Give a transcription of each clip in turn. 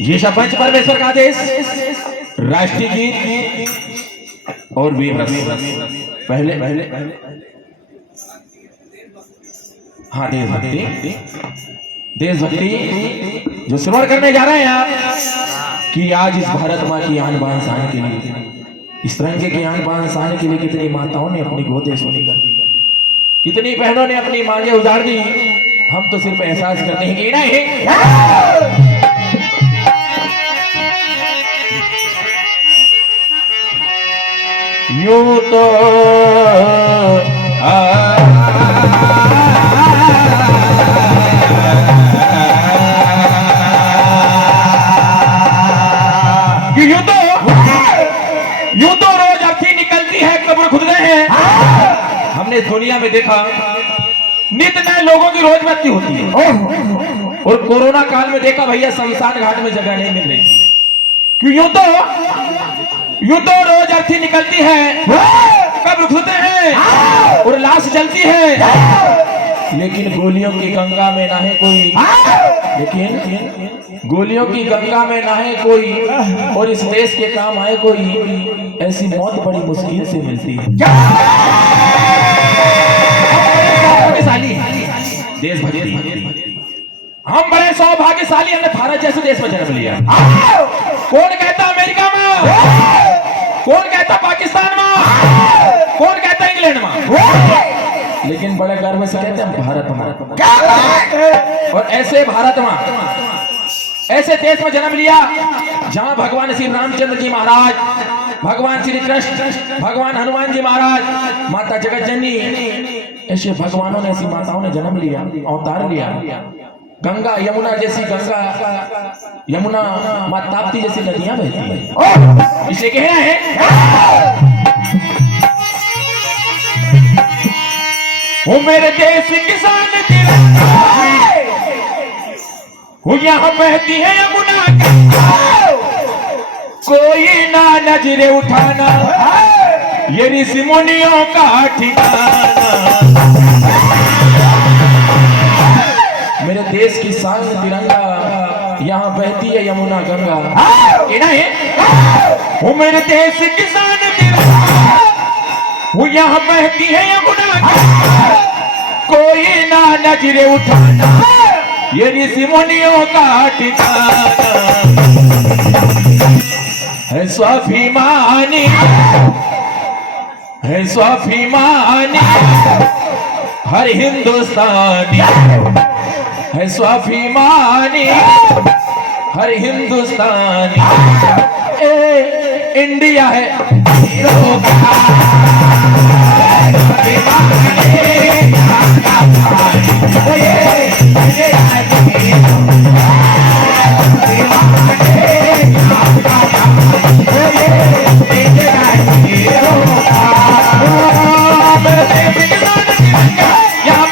ये पंच परमेश्वर का आदेश, राष्ट्रीय गीत और वीर रस। पहले पहले हाँ, देशभक्ति जो श्रवण करने जा रहे हैं आप कि आज इस भारत माँ की आन बान शान के लिए, इस तिरंगे की आन बान शान के लिए कितनी माताओं ने अपनी गोदे सोनी कर दी, कितनी बहनों ने अपनी मांगे उजाड़ दी। हम तो सिर्फ एहसास करते हैं कि नहीं, यूं तो रोज अर्थी निकलती है, कब्र खुद गए हैं। हमने दुनिया में देखा नित नए लोगों की रोज मृत्यु होती है, और कोरोना काल में देखा भैया शमशान घाट में जगह नहीं मिल रही। यूं तो रोज अर्थी निकलती है, कब्र खुदते हैं और लाश जलती है, लेकिन गोलियों की गंगा में नहाए कोई, लेकिन गोलियों की गंगा में नहाए कोई, और इस देश के काम आए कोई, ऐसी मौत बड़ी मुश्किल से मिलती है। देशभक्ति, हम बड़े सौभाग्यशाली, हमने भारत जैसे देश में जन्म लिया। कौन कहता अमेरिका में, कौन कहता पाकिस्तान में, कौन कहता इंग्लैंड में, लेकिन बड़े गर्व से कहते हैं भारत में। और ऐसे भारत में, ऐसे देश में जन्म लिया जहां भगवान श्री रामचंद्र जी महाराज, भगवान श्री कृष्ण, भगवान हनुमान जी महाराज, माता जगत जननी, ऐसे भगवानों ने, ऐसी माताओं ने जन्म लिया, अवतार लिया। गंगा यमुना जैसी, गंगा यमुना मां ताप्ती जैसी नदियां बहती है। इसे कहना है वो मेरे देश किसान यहाँ बहती है यमुना, कोई ना नजरे उठाना, ये ऋषि मुनियों का ठिकाना। मेरे देश की शान तिरंगा, यहाँ बहती है यमुना गंगा। वो मेरे देश की शान तिरंगा, वो यहाँ बहती है यमुना गंगा, कोई ना नजरे उठाना, ये ऋषि मुनियों का ठिकाना है। स्वाभिमानी है, स्वाभिमानी हर हिंदुस्तानी है, स्वाभिमानी हर हिंदुस्तानी। इंडिया है यहाँ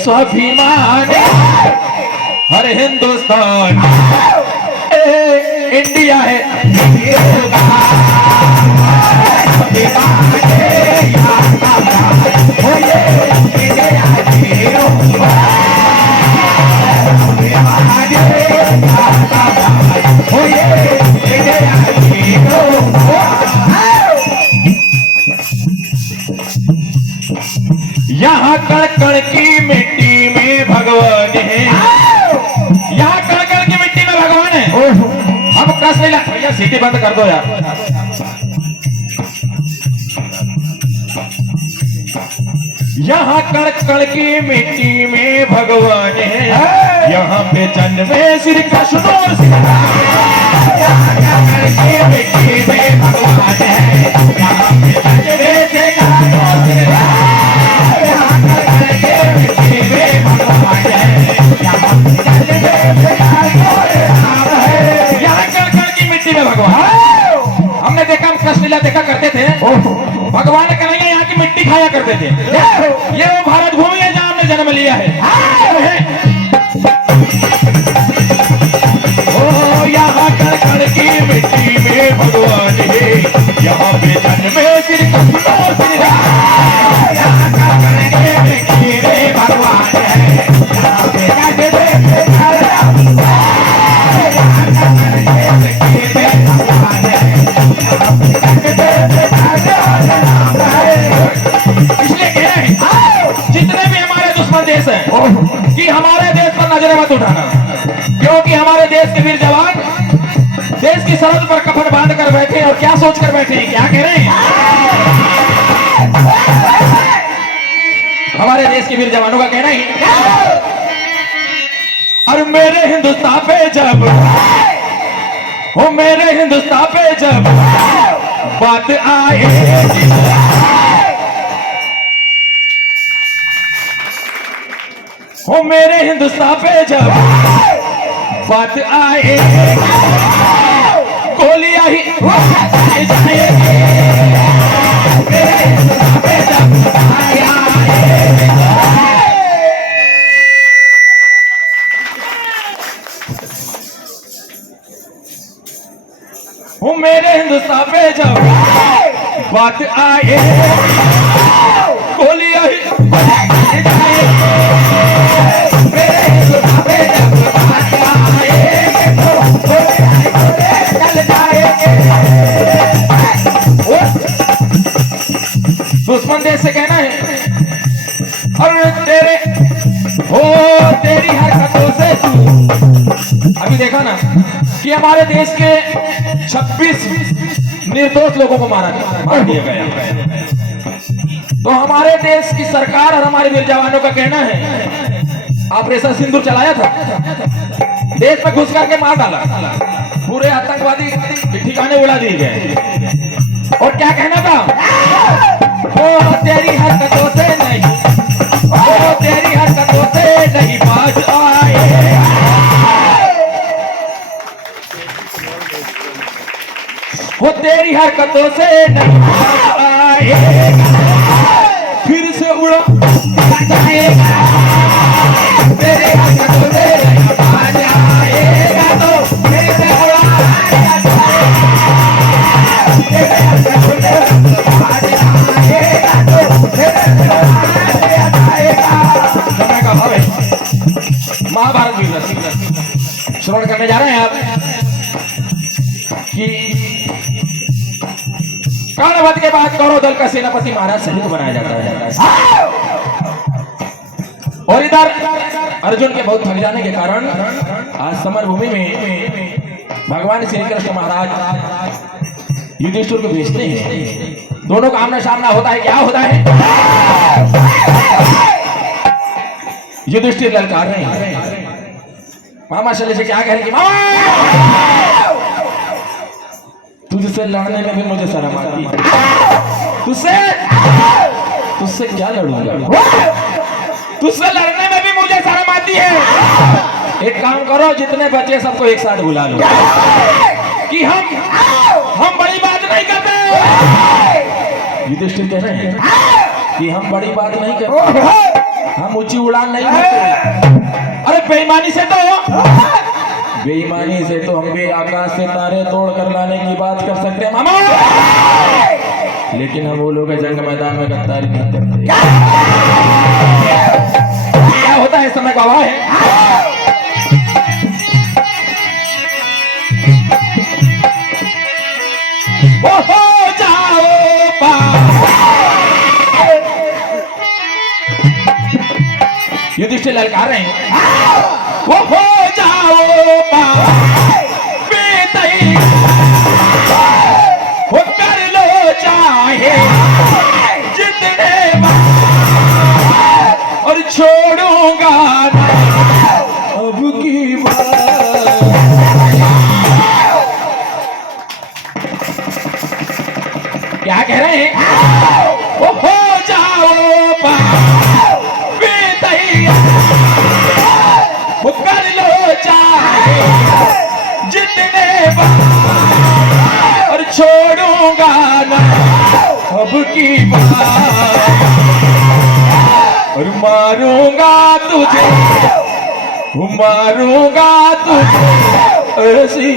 स्वाभिमान हर हिंदुस्तान इंडिया है। यहाँ कण कण की मिट्टी में भगवान है, यहाँ कण कण की मिट्टी में भगवान है। अब प्रश्न लीला भैया सीटी बंद कर दो यार। यहाँ कण कण की मिट्टी में भगवान है, यहाँ पे जन्मे श्री कृष्ण और श्री राम। यहाँ कण कण की मिट्टी में भगवान है, यहाँ पे जन्मे श्री कृष्ण और श्री राम। हमने देखा, हम कृष्ण लीला देखा करते थे, भगवान कन्हैया यहाँ की मिट्टी खाया करते थे। ये वो भारत भूमि है जहाँ हमने जन्म लिया है। ओ यहाँ कण कण की मिट्टी में भगवान है, यहाँ पे जन्मे श्री कृष्ण और श्री राम। यहाँ कण कण की मिट्टी में भगवान है, यहाँ पे जन्मे श्री राम। इसलिए कह रहे हैं जितने भी हमारे दुश्मन देश हैं कि हमारे देश पर नजर मत उठाना, क्योंकि हमारे देश के वीर जवान देश की सरहद पर कफन बांध कर बैठे और क्या सोच कर बैठे हैं, क्या कह रहे हैं? हमारे देश के वीर जवानों का कहना है, और मेरे हिंदुस्तान पे जब हो, मेरे हिंदुस्तान पे जब बात आए, हो मेरे हिंदुस्तान पे जब बात आए, गोलियां ही जाएंगे। मेरे हिंदुस्तान पे जब हो, मेरे हिंदुस्तान पे जब बात आए, गोलियां ही जाएंगे। मेरे हिंदुस्तान पे जब बात आए, चल जाएंगे। दुश्मन देश से कहना है, और तेरे हो तेरी हरकतों से तू, अभी देखा ना कि हमारे देश के 26 निर्दोष लोगों को मार दिया गया। तो हमारे देश की सरकार और हमारे वीर जवानों का कहना है, ऑपरेशन सिंदूर चलाया था, देश में घुस करके मार डाला, पूरे आतंकवादी ठिकाने उड़ा दिए गए। और क्या कहना था, ओ तेरी हरकतों से नहीं, ओ तेरी हरकतों से नहीं बाज आए। वो तेरी हरकतों से नहीं बाज आए, फिर से उड़ा जाएगा। तेरी हरकतों से नहीं बाज आएगा, तो फिर से उड़ा जाएगा। तेरी हरकतों से बाज आएगा, तो फिर से उड़ा जाएगा। समय का भाव है, महाभारत भी श्रवण करने जा रहे हैं आप कि कर्णवध के बाद कौरव दल का सेनापति महाराज शहीद बनाया जाता है। और इधर अर्जुन के बहुत थक जाने के कारण आज समर भूमि में भगवान श्री कृष्ण महाराज युधिष्ठिर को भेजते हैं। दोनों का आमना सामना होता है। क्या होता है? युधिष्ठिर ललकार रहे हैं, मामा शल्य से क्या कह रहे हैं? मामा तुझसे लड़ने में भी मुझे शर्म आती है। तुझसे क्या लड़ूंगा? तुझसे लड़ने में भी मुझे शर्म आती है। एक काम करो, जितने बच्चे सबको एक साथ बुला लो कि हम बड़ी बात नहीं करते। युधिष्ठिर कह रहे हैं कि हम बड़ी बात नहीं करते, हम ऊंची उड़ान नहीं भरते। अरे बेईमानी से तो हम भी आकाश से तारे तोड़ कर लाने की बात कर सकते हैं मामा, लेकिन हम वो लोग जंग मैदान में गद्दारी नहीं करते। क्या होता है समय गवाह है। हो जाओ युधिष्ठिर ललकार रहे हैं, वो हो जाओ वो कर लो चाहे जितने और छोड़ूंगा अब की बात। क्या कह रहे हैं, वो हो जाओ वो कर लो चाहे जितने और छोड़ूंगा ना अब की बात। और मारूंगा तुझे ऐसी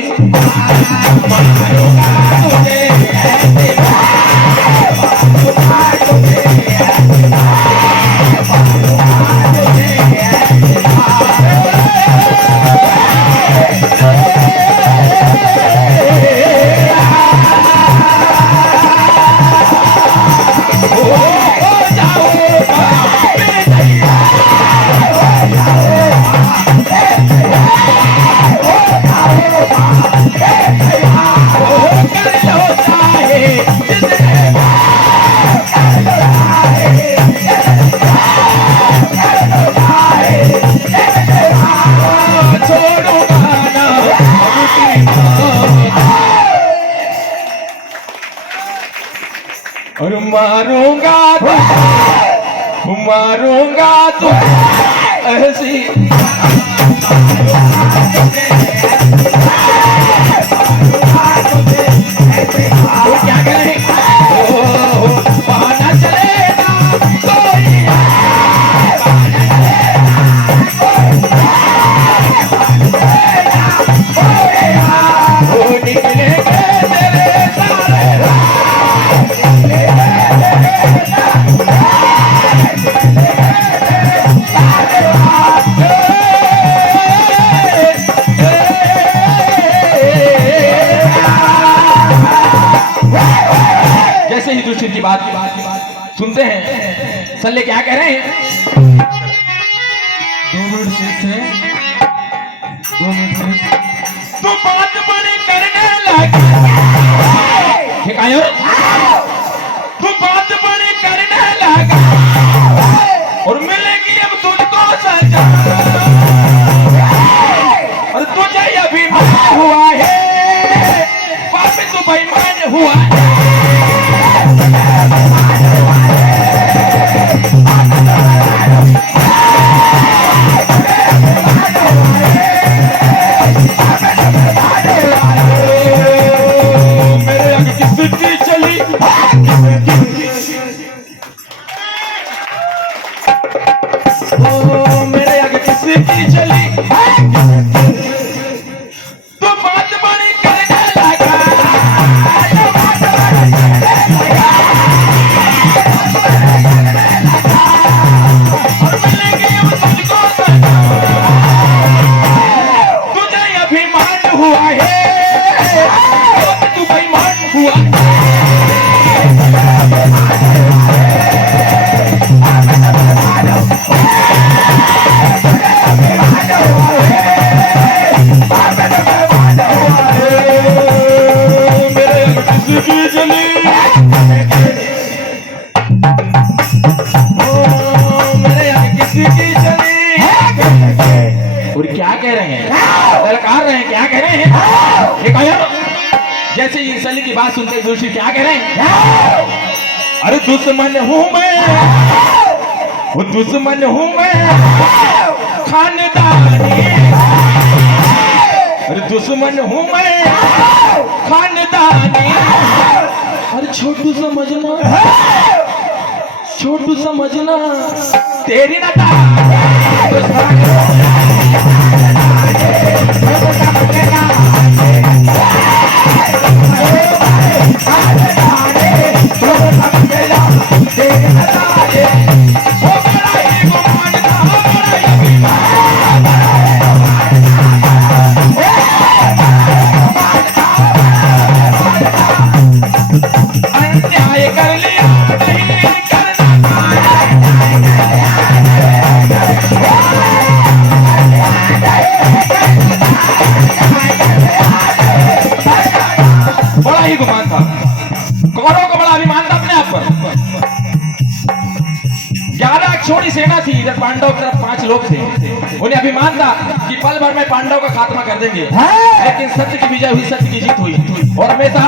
मारूंगा तुझे और मारूंगा तू ऐसी वो क्या करें बहाना चलेगा कोई वो निकलेंगे तेरे सारे जैसे ही युधिष्ठिर की बात सुनते हैं, सल्ले क्या कह रहे हैं, 2 मिनट से तो बात बड़ी करने लगी। ठीक है, तू बात बड़ी करने लगा और मिलेगी अब तुझको सजा। और तुझे अभिमान हुआ है पापी, तू बेईमान हुआ है। मेरे आगे किसकी चली मेरे आगे किसकी चली तो बात बड़ी करने लगा। और मिलेंगे अब तुझको सजा। तुझे अभिमान हुआ है तू बेईमान हुआ। और क्या कह रहे हैं, ललकार रहे हैं, क्या कह रहे हैं, ये कहो। जैसे इंसली की बात सुनते युधिष्ठिर क्या कह रहे हैं, अरे दुश्मन हूं मैं, वो दुश्मन हूं मैं खानदानी। अरे दुश्मन हूं मैं खानदानी। अरे छोटू समझना, छोटू समझना तेरी नटा अन्याय कर लिया नहीं करना बड़ा ही गुमान था। कौरवों को बड़ा अभिमान था अपने आप पर। 11 छोटी सेना थी, इधर पांडव की तरफ 5 लोग थे। उन्हें अभिमान था कि पल भर में पांडव का खात्मा कर देंगे, लेकिन सत्य की विजय हुई, सत्य की जीत हुई और हमेशा